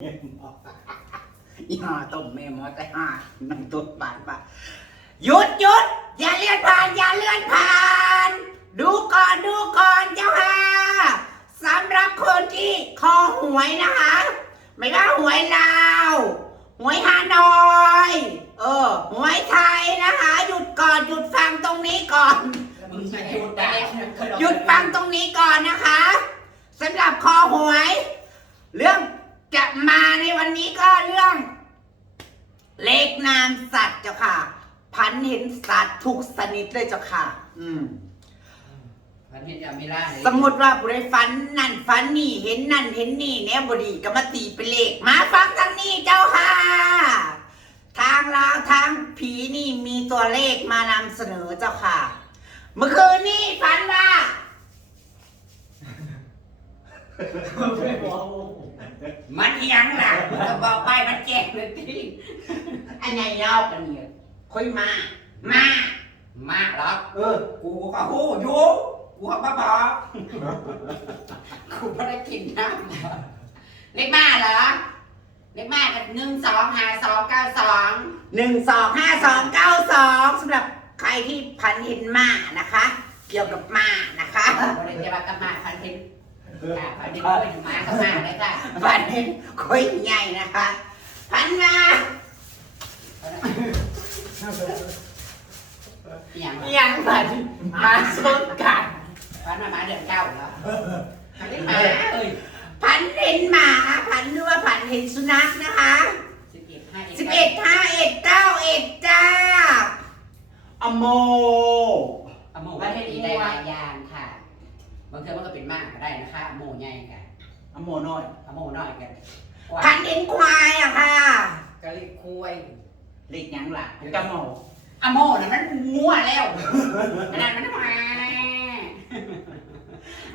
อีห่าต้มแม่มอแต่ห่านั่งตุดบานปะหยุดหยุดอย่าเลื่อนผ่าน อย่าเลื่อนผ่าน ดูก่อนดูก่อนเจ้าค่ะสำหรับคนที่คอหวยนะคะ ไม่ว่าหวยลาวหวยฮานอยเออหวยไทยนะคะ หยุดก่อนหยุดฟังตรงนี้ก่อนมึงจะหยุดได้หยุดฟังตรงนี้ก่อนนะคะสำหรับคอหวย เรื่อง จะมาในวันนี้ก็เรื่อง เลขนามสัตว์เจ้าค่ะ พันเห็นสัตว์ทุกชนิดเลยเจ้าค่ะ อืม มันเห็นจะไม่ได้สมมติว่าผู้ใดฝันนั่นฝันนี่เห็นนั่นเห็นนี่แนวบดีก็มาตีเป็นเลข มาฟังทางนี้เจ้าค่ะ ทางลาวทางผีนี่มีตัวเลขมานำเสนอเจ้าค่ะ เมื่อคืนนี่ฝันว่ามั นเอียงล่ะมันก็บอกไปมันแจ้งเลยที่อันไหนเล่ากันเนี่ยค่อยมา มา มากหรอกเออ กูก็ฮู้อยู่กูก็มาบอกกูไม่ได้กินน้ำเลขมาเหรอเลขมากับหนึ่งสองห้าสองเก้าสองหนึ่งสองห้าสองเก้าสองสำหรับใครที่พันเห็นมานะคะ เกี่ยวกับมานะคะบริจาคกับมาพันเทน ค่ะพันเทนด้วยมากับมาเลยค่ะพันเห็นคุยใหญ่นะคะพันมาอย่างยังพันมาส้นกันพันมามาเดือนเก้าเหรอพันเลขมาเอ้ยพันเห็นหมาพันหรือว่าพันเห็นสุนัขนะคะสิบเอ็ดห้าสิบเอ็ดห้าเอ็ดเก้าเอ็ดจ้าอโมอโมประเทศอีได้หลายอย่าง ค่ะบางเทอมันก็เป็นมากก็ได้นะคะอโมใหญ่กันอโมน้อยอโมน้อยกันพันเห็นควายอะค่ะกะลิคุยเล็กยังล่ะกระโมอโมน่ะมันงัวแล้วขนาดมันมา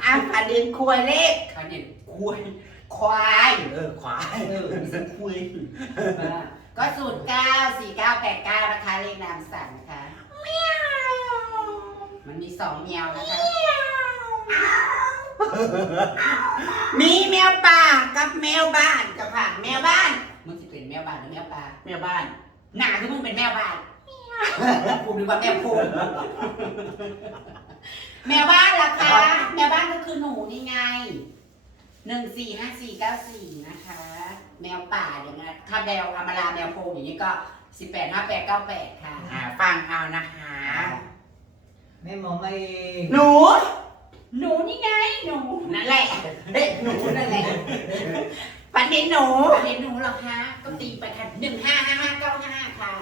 อะพันเห็นควายเล็กเขาเนี่ยคุยควายเออควายเออมีสักคุยก็สูตรเก้าสี่เก้าแปดเก้านะคะเลขนามสั่งนะคะ มันมีสองเมียวนะคะ มีแมวป่ากับแมวบ้านเจ้าค่ะ แมวบ้านมึงจะเป็นแมวบ้านหรือแมวป่าแมวบ้าน หน้าคือมึงเป็นแมวบ้านภูมิหรือว่าแมวภูมิแมวบ้านล่ะคะแมวบ้านก็คือหนูนี่ไงหนึ่งสี่ห้าสี่เก้าสี่นะคะ แมวป่าอย่างนั้นถ้าแมวอมราแมวโพงอย่างนี้ก็สิบแปดห้าแปดเก้าแปดค่ะอ่าฟังเอานะคะ แม่หมอไม่ หนู หนูนี่ไงหนูนั่นแหละเด็กหนูนั่นแหละพันเห็นหนูเห็นหนูเหรอคะก็ตีไปค่ะหนึ่งห้าห้าห้าเก้าห้าค่ะ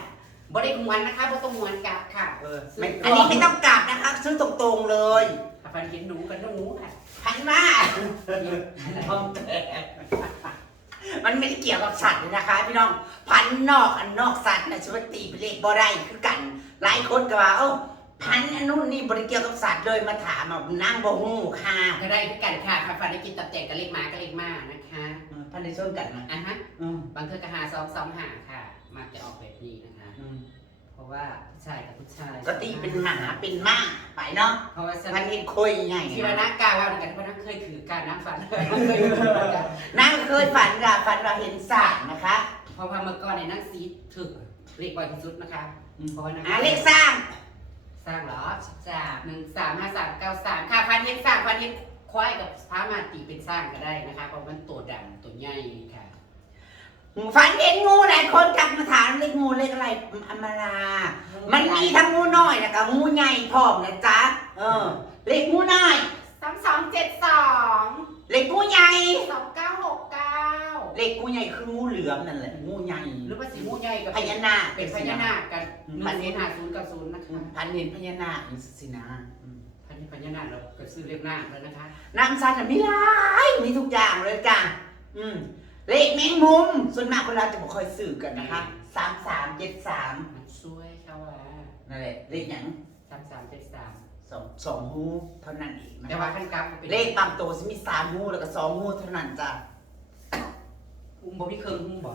บ่ได้มวนนะคะบ่ต้องมวนกลับค่ะเออไม่อันนี้ไม่ต้องกลับนะคะ ซื้อตรงๆเลยถ้าฟันเห็นหนูกับหนูค่ะพันมาห้องแตกมันไม่ได้เกี่ยวกับสัตว์เลยนะคะ พี่น้องพันนอกอันนอกสัตว์นะชวาตีเป็นเลขบ่ได้คือกัน หลายคนก็ว่าเอ้า พันอันนู้นนี่บริเกี่ยวกับสัตว์เลยมาถามอะนั่งบ่ฮู้ค่ะก็ได้คือกันค่ะถ้าฟันได้กินตับแตกกับเล็กหมาก็เล็กหมานะคะเออพันในส่วนกันนะอะฮะอืมบางเทื่อก็หาสองสองหาค่ะ มักจะออกแบบนี้นะคะ อืมเพราะว่าผู้ชายกับผู้ชายก็ตีเป็นหมาเป็นม้าไปเนาะเพราะว่าพันเห็นคุยไงที่ว่านักกาวว่าเหมือนกันเพราะนักเคยถือการน้ำฟันเคยถือกัน นั่งเคยฝันว่าฝันว่าเห็นสางนะคะเพราะว่าเมื่อก่อนในยนักซีถึกเรียกบ่อยที่สุดนะคะ เพราะว่านักอ่าเลขสร้าง สร้างเหรอสามหนึ่งสามห้าสามเก้าสามค่ะฟันเห็นสร้างฟันเห็นควายกับพามาตีเป็นสร้างก็ได้นะคะเพราะมันตัวดำตัวใหญ่ค่ะ ฝันเห็นงูหลายคนกลับมาถามเลขงูเลขอะไรอมรา มันมีทั้งงูน้อยแล้วก็งูใหญ่พร้อมนะจ๊ะเออ เลขงูน้อยสามสองเจ็ดสองเลขงูใหญ่สองเก้าหก เก้าเลขงูใหญ่คืองูเหลือมนั่นแหละงูใหญ่ หรือว่าสีม่วงใหญ่กับพญานาคเป็นพญานาคกันหนึ่งศูนย์ห้าศูนย์กับศูนย์นะคะพันเห็นพญานาคนี่สินะอืมพันพญานาคเราก็ซื้อเรียกนาคแล้วนะคะนางสัตว์น่ะมีหลายมีทุกอย่างเลยจ้ะอืมเลขแมงมุมส่วนมากคนเราจะไม่ค่อยสื่อกันนะคะสามสามเจ็ดสามมันช่วยเขาว่านั่นแหละเลขอย่างสามสามเจ็ดสามสองสองงูเท่านั้นเองนะแต่คะว่าขั้นกราฟมันเป็นเลขบางตัวจะมีสามงูแล้วก็สองงูเท่านั้นจ้ะ อุ้มบ่มีเครื่องหุ้มบ่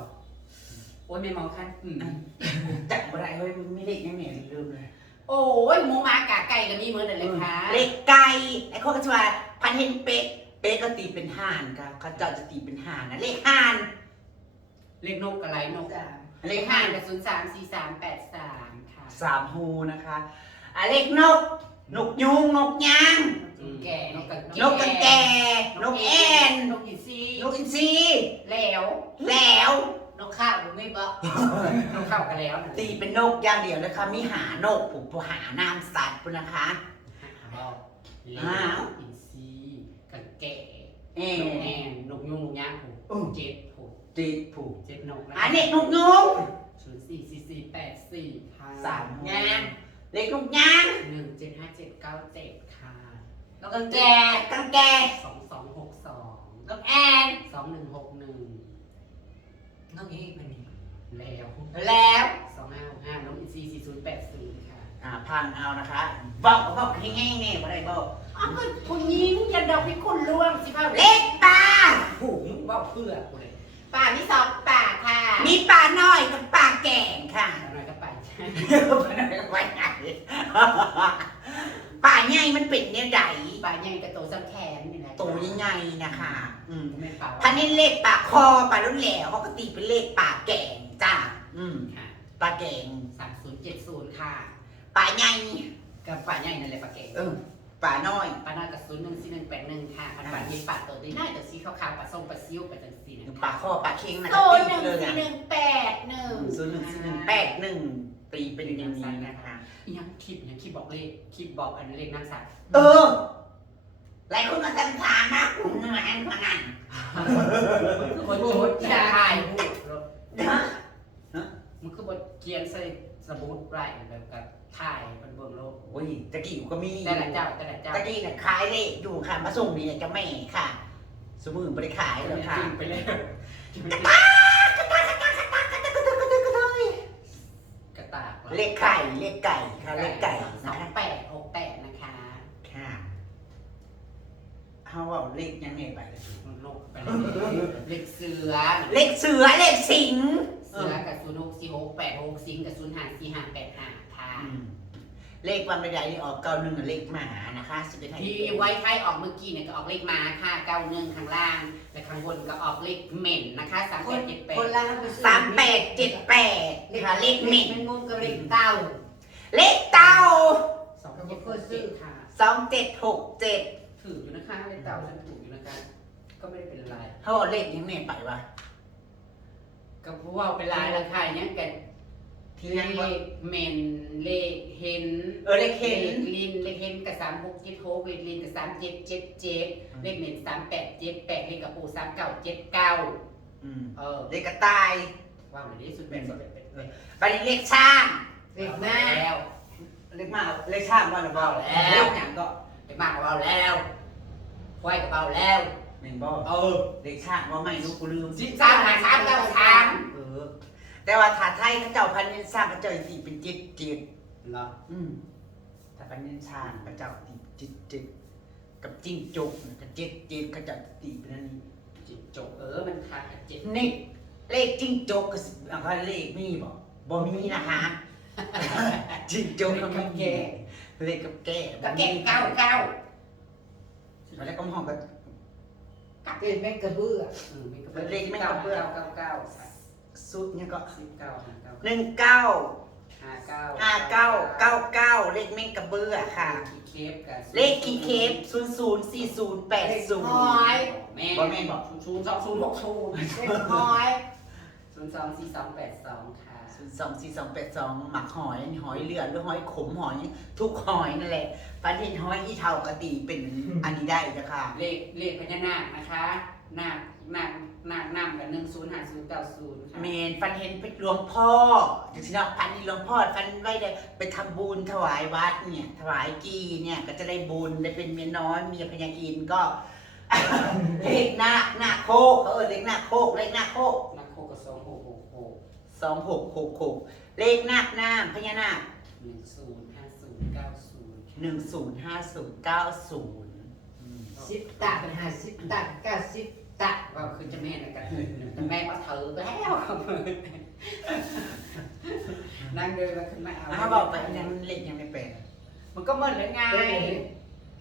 โอ้ยไม่เมาขั้นอืมจับอะไรเฮ้ยไม่เลขยังไงลืมเลยโอ้ยหมูหมากาไก่กันนี่เหมือนกันเลยค่ะเลขไก่ไอ้คนก็จะว่าพันเห็นเป็ดเป็ดก็ตีเป็นห่านค่ะเขาเจ้าจะตีเป็นห่านนะเลขห่าน เลขนกอะไรนกสามเลเลขขห้าห้ากับศูนย์สามสี่สามแปดสามค่ะสามฮูนะคะอะเลขนก นกยูงนกยางอืมนกกระนกกันแก่นกแอนนกอินทรีนกอินทรีแหลวแหล้วนกข้าวผมไม่บอกนกเข้ากันแล้วนะตีเป็นนกอย่างเดียวนะคะมีหานกผมหานามสัตว์ปุ่นนะคะบอกแหลอ้าววอินทรีกันแก่เอนกแอนนกยุงนกย่างผูอืมเจ็ดผูตีผูกเจ็ดนกนะอันนี้นกยูงศูนย์สี่สี่สี่แปดสี่ค่ะสามงาม เลขนกยางหนึ่งเจ็ดห้าเจ็ดเก้าเจ็ดค่ะนกกันแก่กันแก่สองสองหกสองนกแอนสองหนึ่งหกหนึ่งนกนี้มันนี่แล้วแล้วสองห้าหกห้านกอินทรีสี่ศูนย์แปดศูนย์ค่ะอ่าพังเอานะคะบอกบอกให้แห้งๆเนี่ยอะไรบอกอ้าวก็คุณยิงยันดอกพิคุณล่วงสิพ่อเลขปลาหูมึงว่าเพื่อกูเลยป่ามีสองป่าค่ะ มีปลาน้อยกับปลาแก่งค่ะเอาหน่อยก็ ไปใช่ไว้ไหนปลาใหญ่มันเป็นเนี่ยใดป่าใหญ่กับโตสังแขนนี่นะตัวใหญ่ๆนะคะ อืมไม่เป่าพันนี้เลขปลาคอปลาลุ่นแหล่เขาก็ตีเป็นเลขปลาแก่งจ้าอืมค่ะปลาแก่งสามศูนย์เจ็ดศูนย์ค่ะปลาใหญ่กับป่าใหญ่นั่นแหละป่าเก๋เออปลาน้อยป่าน้อยกับศูนย์หนึ่งสี่หนึ่งแปดหนึ่งค่ะป่าป่ามีป่าตัวดีน่าจะสีขาวๆป่าส้มป่าซิ้วป่าจังสีนะปลาคอปลาเค็งนะโซก็นตีหนึ่งเลยสี่อะหนึ่งแปดหนึ่งศูนย์หนึ่งศูนย์หนึ่งแปดหนึ่ง ตีเป็นอย่างนี้นะคะยังคิดยังคิดบอกเลขคิดบอกอันเลขนักสัตว์เออหลายคนก็สันทานนะกลุ่มหนึ่งอันพนันคนโจทย์จะถ่ายรูปฮะมันคือบทเขียนใส่สมุดไรแบบกับถ่ายเป็นเบื้องโลกโอ้ยตะกี้ก็มีแต่ละเจ้าแต่ละเจ้าตะกี้เนี่ยขายเลขอยู่ค่ะมาส่งนี่เจ้าแม่ค่ะ สมือไม่ได้ขายแล้วค่ะจิ้มไปเลยกระตาก เลขไข่เลขไก่ค่ะเลขไก่สนะองคะแปดหกแปดนะคะค่ะเขาว่าเลขยังไงไปมันลกไปเลยเลขเสือ เลขเสือเลขสิงห์เสือกับศูนย์หกสี่หกแปดหกสิงกับศูนย์ห้าสี่ห้าแปดห้าค่ะอืม เลขวันใดๆนี่ออกเก้าหนึ่งเลขหมานะคะสิบเอ็ดไทยที่ไว้ไพ่ออกเมื่อกี้เนี่ยก็ออกเลขมาค่ะเก้าหนึ่งข้างล่าง และข้างบนก็ออกเลขเหม็นนะคะสามคแปนดเจ็ดแปคนดละสามแปดเจ็ดแปดค่ะเลขหมิ่นมันงงกับเลขเต้า เลขเต้าสองเจ็ดหกเจ็ดค่ะสองเจ็ดหกเจ็ดถืออยู่นะคะเลขเต่าฉันถูกอยู่นะคะ ก็ไม่ได้เป็นไรเขาบอกเลขยังไงไปวะก็เพราะว่าเป็นลายราคาเนี้ยกัน ที่เลยังว่าขเมนเลขเห็นเออเลขเห็นลินเลขเห็นกับสามหกเจ็ดหกเลขลินกับสามเจ็ดเจ็ดเจ็ดเลขเมนสามแปดเจ็ดแปดเลขกับปูสามเก้าเจ็ดเก้าอืมเออเลขกระต่ายว่าเหมือนที่สุดเป็นสุดเป็นเป็นไปเลขช่างเลขหน้า แล้ว เลขมาเลขช่างว่าหรือเปล่าแล้ว เลขอย่างก็เลขมากกับเบาแล้วควายกับเบาแล้วเมนบอเออเลขช่างว่าไม่รู้กูลืมสิบสามหาสามเก้าสามเออ แต่ว่าถ้าไทยเขาเจ้าพันนินสร้างเขาเจ้าตีเป็นจิตจิตเหรออืมถ้าพันนินสร้างเขาเจ้าตีจิตจิตกับจิ้งจกน่ะกับจิตจิตเขาเจะตีเป็นอันนี้จิตจบเออมันขาดกับเจ็ดนี่เลขจิ้งจกก็สิเอาเขาเลขมีบ่บ่มีนะคะจิ้งจกก็มีเลขกับแก่กับเจ็ดเก้าเก้าแล้วก็ห้องก็เป็นแม่งกระเบื้อเออมีกับเลขเก้าเก้าเก้าเก้า สุดเนี่ยก็สิบเก้าห้าเก้าหนึ่งเก้าห้าเก้าห้าเก้าเก้าเก้าเลขเม่งกระเบื้อค่ะขี้เคฟกับเลขกี่เคฟศูนย์ศูนย์สี่ศูนย์แปดศูนย์ แม่บ่แม่นบอกศูนย์สองศูนย์หกศูนย์เลขน้อยศูนย์สองสี่สองแปดสองค่ะศูนย์สองสี่สองแปดสองหมักหอยหอยเลือดหรือหอยขมหอย ทุกหอยนั่นแหละฟันเห็นหอยอีเทากะตีเป็นอันนี้ได้จ้ะค่ะ เลขเลขพญานาคนะคะนาคนาค นาคนำกับหนึ่งศูนย์ห้าศูนย์เก้าศูนย์ค่ะ เมนฟันเห็นเป็นหลวงพ่อจังสิเนาะฟันเห็นหลวงพ่อฟันไว้ได้ไปทำบุญถวายวัดเนี่ย ถวายกีเนี่ยก็จะได้บุญได้เป็นเมียน้อยเมียพญาอินทร์ก็ เลขหน้าหน้าโคกเออเลขหน้าโคกเลขหน้าโคกนาคโคกับสองหกหกหกสองหกหกหกเลขหน้าหน้าพญานาคหนึ่งศูนย์ห้าศูนย์เก้าศูนย์หนึ่งศูนย์ห้าศูนย์เก้าศูนย์ สิบตะเป็นห้าสิบตะเก้าสิบ ตะว่าคือจะแม่ในกระหืนแต่แม่ก็เถอแล้วนั่งเดินมาขึ้นมาเอาถ้าบอกไปยังเลขยังไม่แปลมันก็เหมือนเลยไง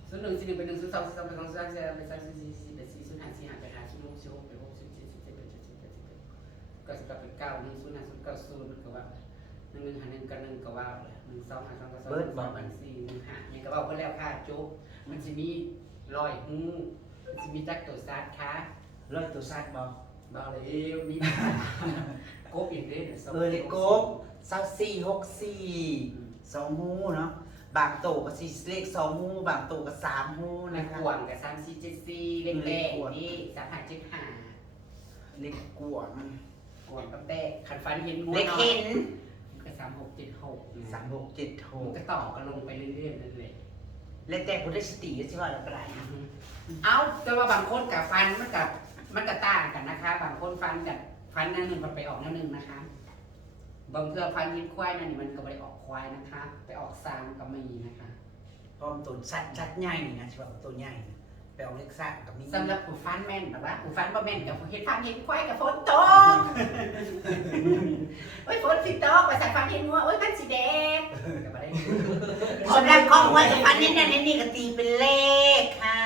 ศูนย์หนึ่งสี่หนึ่งเป็นหนึ่งศูนย์สองศูนย์สามเป็นสองศูนย์สามเป็นสามศูนย์สี่สี่เป็นสี่ศูนย์ห้าสี่ห้าเป็นห้าศูนย์หกศูนย์หกเป็นหกศูนย์เจ็ดสิบเจ็ดเป็นเจ็ดสิบเจ็ดสิบเอ็ดก็สิบกับเป็นเก้าหนึ่งศูนย์ห้าศูนย์เก้าศูนย์มันก็ว่าหนึ่งหนึ่งหาหนึ่งกับหนึ่งก็ว่าเลยหนึ่งสองหาสองกับสองหนึ่งสองหนึ่งสี่หนึ่งห้ายังก็ว่าเพิ่นแล้วค่ะจุ๊บมันจะมีรอยหูมันจะมีจักรตัวซาดค่ะ ร้อยตัวซัดบ่บ่เลยมีโกบอีกเด้อเออเลขโกบเศร้าสี่หกสี่สองหูเนาะบางโตก็สี่เลขสองหูบางโตก็สามหูในนะคะขวางกับสามสี่เจ็ดสี่เล่นแรกนี่สามห้าเจ็ดห้าเลขกวงขวางกับแตกขันฟันเห็นงูเลขเห็นก็สามหกเจ็ดหกสามหกเจ็ดหมันกก็ต่อกันลงไปเรื่อยๆนั่นแหละและแต่พุทธสติใช่ป่ะอะไรนะเอาแต่ว่าบางคนกับฟันมันกับ มันก็ต่างกันนะคะ บางคนฟันกับฟันนั่นหนึ่งมันไปออกนั่นหนึ่งนะคะ บางเทื่อฟันยินควายนั่นนี่มันก็ไปออกควายนะคะ ไปออกซามก็มีนะคะพร้อมตัวสัดชัดใหญ่นะใช่ป่ะตัวใหญ่นะแปลว่าเลขสั้นกับมีสำหรับผู้ฟันแม่นแบบว่าผู้ฟันบ่แม่นกับผู้เห็นฟันเห็นควายกับฝนตกโอ้ยฝนสิตกว่าสัตว์ฟันเห็นงัวโอ้ยมันสิแดงก็บ่ได้สำหรับข้องไว้จะฟันนี่นั่นนี่ก็ตีเป็นเลขค่ะ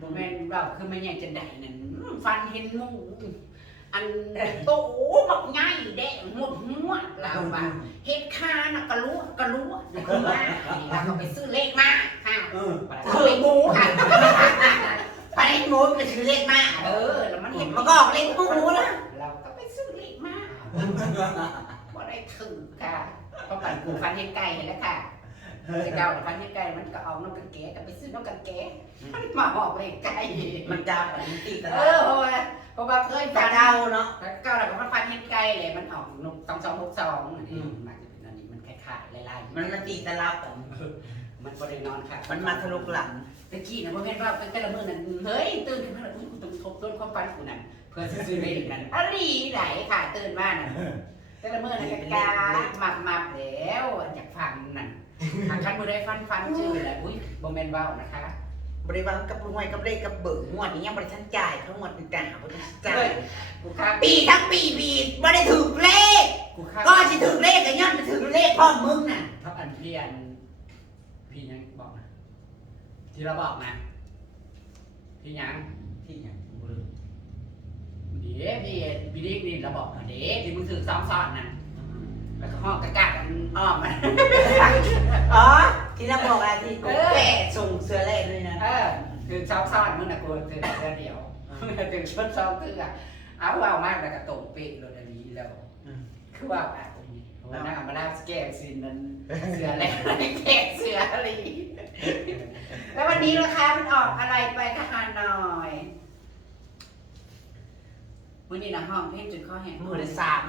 บ่แม่นเราคือไม่ใหญ่จะได้นั่น ฟันเห็นหมูอันโตบักใหญ่แดงหมดหัวเราว่าเฮ็ดคาน่ะกะรู้กะรู้นะคือว่าเราก็ไปซื้อเลขมาค่ะเออซื้อเลขหมูค่ะไปเลขหมูมันคือเลขมากเออแล้วมันเห็นมันก็ออกเลขหมูนะเราก็ไปซื้อเลขมาบ่ได้ถือค่ะเพราะปั่นกูฟันเฮ็ดไก่เห็นแล้วค่ะ แต่เก่าฟันเฮ็ดไก่มันก็ออกนกกระแกก็ไปซื้อนกกระแกมันมาออกเลขไก่มันจะแบบมันตีตเอลาอดเพราะว่าเพราะว่าเคยกระฟันเดาเนาะแล้วก็เราก็มาฟันเฮ็ดไก่เลยมันออกนกสองสองหกสองอันนี้มันจะเป็นอันนี้มันคล้ายๆลายๆมันมาตีตลาดแต่มันบ่ได้นอนค่ะ มันมาทะลุหลังตะกี้นะพ่อแม่นว่าแต่ละมื้อนั้นเฮ้ยตื่นขึ้นมาแล้วอุ๊ยกูต้องทบทวนความฝันกูนั่นเพื่อสิซื้อเลขนั้นอะไรไหนค่ะตื่นมานั่นแต่ละมื้อนั้นก็กามับมับแล้วอยากฟังนั่น หากคันมื้อใดฟันฟันชื่อแหละอุ้ยบ่แม่นเว้านะคะบริวารกับรวยกับเลขกับเบิกงวดนี้ยังบริษัทจ่ายทั้งหมดเป็นจ่ายบริษัทจ่ายกูค้าปีทั้งปีปีไม่ได้ถึงเลขกูค้าก็จะถึงเลขกันย้อนไปถึงเลขพ่อมึงน่ะทับอันพี่อันพี่ยังบอกนะที่เราบอกนะพี่ยังที่อย่างเดี๋ยวพี่พี่ดิ๊กนี่เราบอกนะเดี๋ยวที่มึงถือสองซ้อนน่ะ แล้วก็ห้องกระกากกันอ้อมมาอ๋อ ที่เราบอกอะไรที่กูแก่ส่งเสื้อเลขเลยนะ เออคือสองซ้อนมึงน่ะกูถือเดียวเดียวถึงชุดสองคือเอาเอามากแล้วก็ตรงเป๊ะเลยอันนี้แล้ว คือว่าอะวันนั้นมาลาสแกนซินนั้นเสืออะไรแกะเสืออะไรแล้ววันนี้ราคามันออกอะไรไปคะฮานอยวันนี้นะห้องเพชรจนข้อแห้งมือละสาม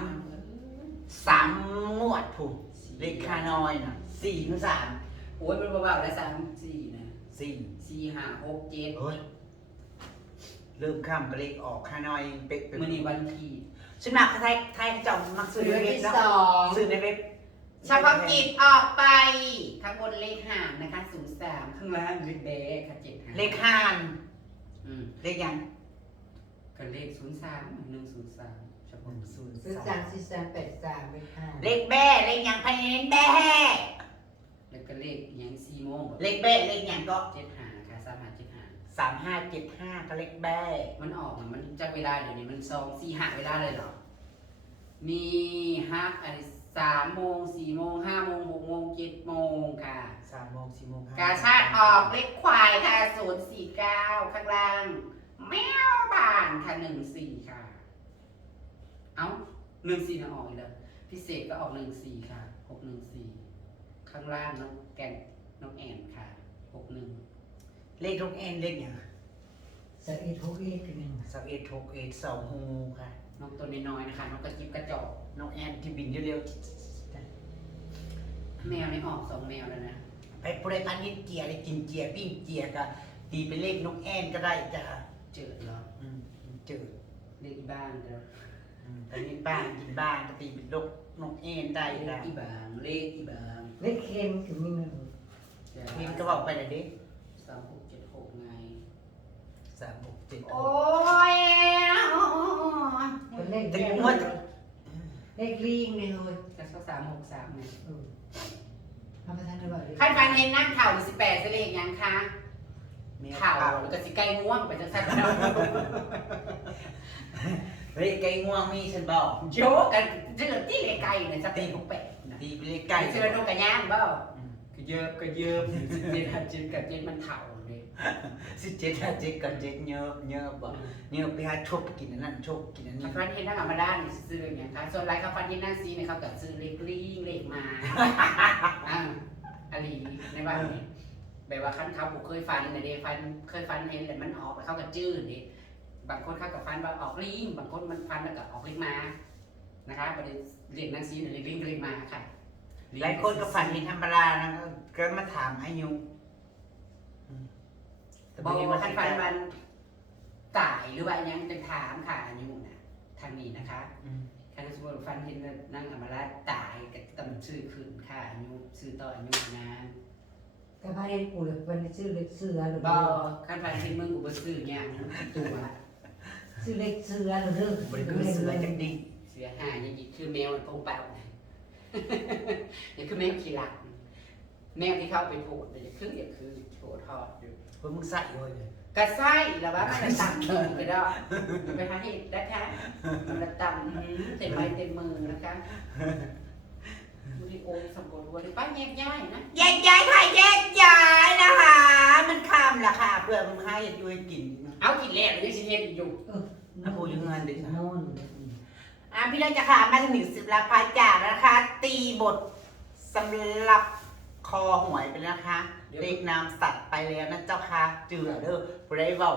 สามงวดถูกเลขคานอยน่ะสี่หรือสามโอ้ยมันเบาๆแล้วสามสี่นะสี่สี่ห้าหกเจ็ดเฮ้ยเริ่มข้ามกับเลขออกคานอยเป๊ะมื่อนี้วันที่ฉันมักไทยไทยเจ้ามักซื้อเดืในอนเว็บที่เนาะสองซื้อในเว็บเฉพาะกิจออกไปข้างบนเลขห่างนะคะศูนย์สามข้างล่างเลขเบค่ะเจ็ดห้าเลขห้านอืมเลขยังก็เลขศูนย์สามหนึ่งศูนย์สาม เฉพาะกิจศูนย์ซื้อสามสี่สามแปดสามเป็นห้าเลขแบ้เลขยังพะเนนแบ้แล้วก็เลขอิหยังสี่โมงเลขแบ้เลขยังก็เจ็ดห้าค่ะสามห้าเจ็ดห้าสามห้าเจ็ดห้าก็เลขแบ้มันออกน่ะมันจักเวลาเดี๋ยวนี้มันสองสี่ห้าเวลาเลยเหรอมีฮักอันนี้สามโมงสี่โมงห้าโมงหกโมงเจ็ดโมงค่ะ สามโมงสี่โมงห้กาชาติออกเลขควายค่ะศูนย์สี่เก้าข้างล่างแมวบ้านค่ะหนึ่งสี่ค่ะ เอ้าหนึ่งสี่นะออกอีกแล้วพิเศษก็ออกหนึ่งสี่ค่ะหกหนึ่งสี่ข้างล่างน้องแกนน้องแอนค่ะหกหนึ่งเลขลูกเอ็นเลขยังสะอีทุกอีกหนึ่งสามเอ็ดหกเอ็ดสองฮูค่ะน้องตัวน้อยๆนะคะน้องกระจิบกระจอกน้องแอนที่บินเร็วแมวนี่ออกสองแมวแล้วนะๆไปบริพันธ์นิดเจียเลยกินเจียปิ้งเจียก็ตีเป็นเลขนกแอนก็ได้จ้ะเจอเหรออืมจืดเลขอีบ้านเด้ออืม แต่นี่บ้านกินบ้านก็ตีเป็นนกนกแอนได้เลได้ขอีบางเลขอีบางเลขเค็มถึงมีมันพิมก็บอกไปเลยดิสามหกเจ็ดหกไงสามหกเจ็ดหโอ้กยเป็นเลขแต่เดียวงวดเลขลิงเลยเลยจะสักสามหกสามไงเออทำประธานได้บ่อยขั้นฟันเห็นนั่งเข่าหรือสิแปดสิเลขยังคะแมวเข่าเข่าแล้วก็สิใกล้ง่วงไปจังสักแล้วเฮ้ยไก่ง่วงมีฉันบอกโยกกันเจอที่เลไก่เนี่ยจะตีหกแปดนะดีไปเลยไก่ไก่เจอนกกระย่างเบ้าก็เยิบก็เยิบเจ็ดหัดเจ็ดกับเจ็ดมันเถ่าเลยสิเจ็ดห้าเจ็ดกับเจ็ดเนิบเนิบบอกเนิบไปหาชบกินอันนั่นชบกินอันนี้ถ้าฟันเห็นนั่งอมาด้านนี่ซื้ออย่างค่ะส่วนไรเขาฟันเห็นนั่งซีเนี่ยเขาก็ซื้อเล็กลิงเล็กมาอ่าอลีในบ้านนี่แบบว่าขั้นเขาบุเคยฟันในเดฟันเคยฟันเห็นแต่มันออกแล้วเขาก็จื้อนี่ บางคนเขากับฟันว่าออกลิงบางคนมันฟันแล้วก็ออกลิงมานะคะประเด็นเรียกนั่งซีเนี่ยเล็กลิงเล็กมาค่ะหลายคนก็ฝันเห็นธรรมดานะก็มาถามอายุแต่บอกเห็นว่าว่าท่านสิฟันตายมันตายหรือว่ายังเป็นถามค่ะอายุนะทางนี้นะคะอืมคันสมมติว่าฟันเห็นนั่งอมราตายก็ต้องชื่อคืนค่ะอายุชื่อต่ออายุนะกระเพาะเรียนปูเลยวันนี้ชื่อเล็กเสือหรือบ่คันฟันเห็นมึงกูบ่ซื้อเนี่ยตัว ชื่อเล็กเสือหรือเรื่องบริคือเสือจังดีเสียหายอย่างนี้คือแมวมันคงเป่านี่คือแมวขี้หลักแมวที่เข้าไปโผล่เนี่ยคืออย่างคือโผล่ทอดอยู่เพราะมึงใส่เลยกระไส้แล้วว่ามันต่ำกินไปแล้วไปหาเห็ดนะคะมันต่ำเต็มไม้เต็มมือนะคะมือโอมสมบูรณ์วันป้าแยกย้ายนะแยกย้ายค่ะแยกย้ายนะคะ มันข้ามราคาเพื่อมึงให้อยู่ให้กิน เอากินแล้วยังสิเฮ็ดอยู่ นะพูดยังไงดิโน่นอะพี่น้องจะค่ะมาถึงหนึ่งสิบลาพาจ่าแล้วนะคะ ตีบทสำหรับคอหวยไปแล้วนะคะ เลขนามสัตว์ไปแล้วนะเจ้าค่ะเจือเด้อผู้ได้เว้า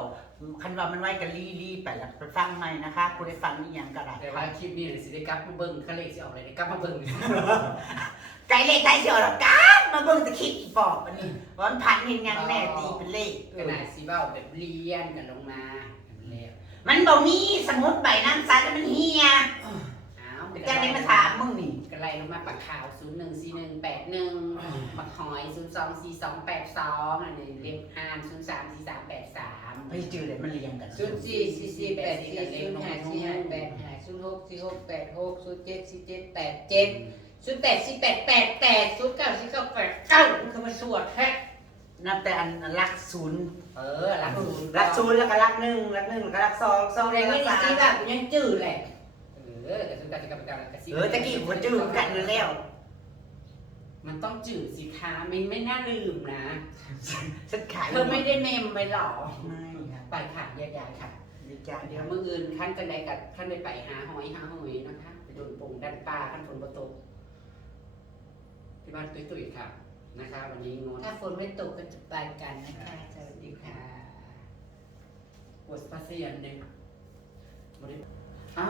คันว่ามันไว้กันลี่ลี่ไปแล้วไปฟังใหม่นะคะผู้ได้ฟังนี่ยังก็ได้แต่ว่าคลิปนี้สิได้กลับมาเบิ่งเขาเลขสิออกเลยได้กลับมาเบิ่งไก่เลขไก่เชียวหรอกันมาเบิ่งจะคิดอีกบอกอันนี้ว่ามันพันเห็นยังแน่ตีเป็นเลขขนาดสิเว้าแบบเลียนกันลงมาแล้ว มันบอกมีสมมติใบน้ำซัดแล้วมันเฮียอ้าวจะได้มาถามมึงนี่ก็ไล่ลงมาปักขาว014181ปักหอย024282อันนี้เลขห้าน034383ไปจือเลยมันเรียงกันศูนย์สี่สี่สี่แปดสี่ศูนย์ห้าสี่ห้าแปดห้าศูนย์หกสี่หกแปดหกศูนย์เจ็ดสี่เจ็ดแปดเจ็ดศูนย์แปดสี่แปดแปดแปดศูนย์เก้าสี่เก้าแปดเก้ามันก็มาสวดแท้นับแต่อันรักศูนย์ เออหลักศูนย์รักศูนย์แล้วก็รักหนึ่งรักหนึ่งแล้วก็รักสองสองแรแล้วงก็ไม่รักได้สามจีแบบยังจืดแหละเออกระสุนการกรรมการกระซิบเออตะกี้ผมจืดกันนั่นแล้วมันต้องจืดสิคะไม่ไม่น่าลืมนะฉันขายเธอไม่ได้เมมไปหรอไม่ครับไปค่ะแยกย้ายค่ะ ดีใจเดี๋เดี๋ยยววมื่ออื่นขั้นจะได้กับขั้นได้ไปหาหอยหาหอยนะคะไปโดนปงดันปลาขั้นฝนบ่ตกที่บ้านตุ้ยๆค่ะ นะคะ วันนี้งดถ้าฝนไม่ตกก็จะไปกันนะคะ สวัสดีค่ะปวดสปาเซียนเนี่ยบ่ได้เอ้า